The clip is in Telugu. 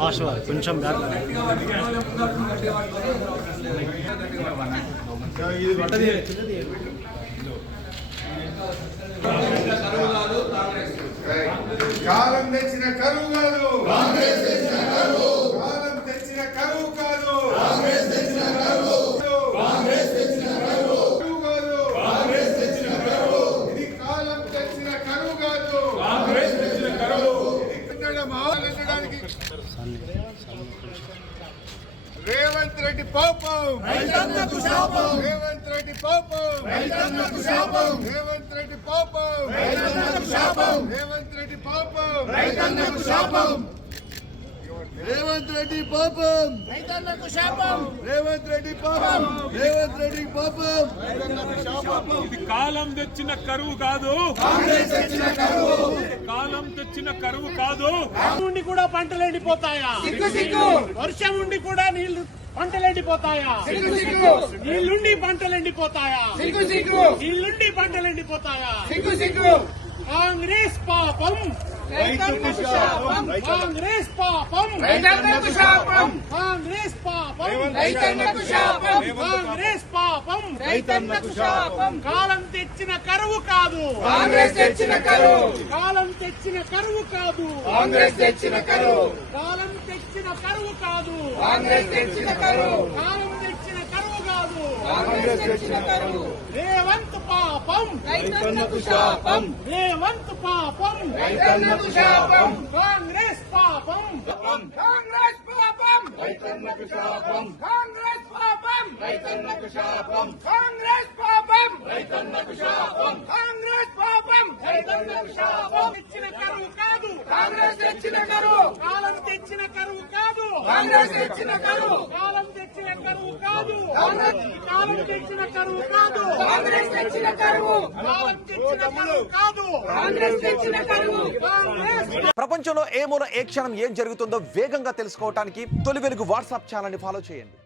ఫాస్ట్ కొంచెం బ్యాక్ కాలం తెచ్చిన కరువు కాదు, కాంగ్రెస్ తెచ్చిన కరువు. కాలం తెచ్చిన కరువు కాదు, కాంగ్రెస్ తెచ్చిన కరువు. కాంగ్రెస్ తెచ్చిన కరువు కాదు, కాంగ్రెస్ తెచ్చిన కరువు. ఇది కాలం తెచ్చిన కరువు కాదు, కాంగ్రెస్ తెచ్చిన కరువు. రేవంత్ రెడ్డి పాపం, రైతన్నకు శాపం. రేవంత్ రెడ్డి పాపం, రైతన్నకు శాపం. రేవంత్ రెడ్డి పాపం, రైతన్నకు శాపం. రేవంత్ రెడ్డి పాపం, రైతన్నకు శాపం. రేవంత్ రెడ్డి పాపం, రైతన్నకు శాపం. రేవంత్ రెడ్డి పాపం, రేవంత్ రెడ్డి పాపం, రైతన్నకు శాపం. ఇది కాలం తెచ్చిన కరువు కాదు, కాంగ్రెస్ తెచ్చిన కరువు. కాలం తెచ్చిన కరువు కాదు. ఉండి కూడా పంటలు ఎండిపోతాయా? వర్షం ఉండి కూడా పంటలు ఎండిపోతాయా? నీళ్లుండి పంటలు ఎండిపోతాయా? నీళ్లుండి పంటలు ఎండిపోతాయా? కాంగ్రెస్ పాపం, కాంగ్రెస్ పాపం, కాంగ్రెస్ పాపం, కాంగ్రెస్ పాపం, కాంగ్రెస్ పాపం. కాలం తెచ్చిన కరువు కాదు, కాంగ్రెస్ తెచ్చిన కరువు. కాలం తెచ్చిన కరువు కాదు, కాంగ్రెస్ తెచ్చిన కరువు. కాలం తెచ్చిన కరువు కాదు, కాంగ్రెస్ తెచ్చిన కరువు. కాలం తెచ్చిన కరువు కాదు. కాంగ్రెస్ తెచ్చిన కరువు. రేవంత్ పాపం, రైతన్నకు శాపం. రేవంత్ పాపం, రైతన్నకు శాపం. కాంగ్రెస్ పాపం, కాంగ్రెస్ పాపం, రైతన్నకు శాపం. కాంగ్రెస్ పాపం, రైతన్నకు శాపం. కాంగ్రెస్ పాపం, రైతన్నకు శాపం. కాంగ్రెస్ పాపం, రైతన్నకు శాపం. తెచ్చిన కరువు కాదు, కాంగ్రెస్ తెచ్చిన కరువు. కాలం తెచ్చిన కరువు కాదు, కాంగ్రెస్ తెచ్చిన కరువు. కాలం తెచ్చిన కరువు కాదు, కాంగ్రెస్ కాలం తెచ్చిన కరువు కాదు, కాంగ్రెస్ తెచ్చిన కరువు. కాలం తెచ్చిన కరువు కాదు, కాంగ్రెస్ తెచ్చిన కరువు. కాంగ్రెస్. ప్రపంచంలో ఏ మూల ఏ క్షణం ఏం జరుగుతుందో వేగంగా తెలుసుకోవడానికి తొలి వెలుగు వాట్సాప్ ఛానల్ని ఫాలో చేయండి.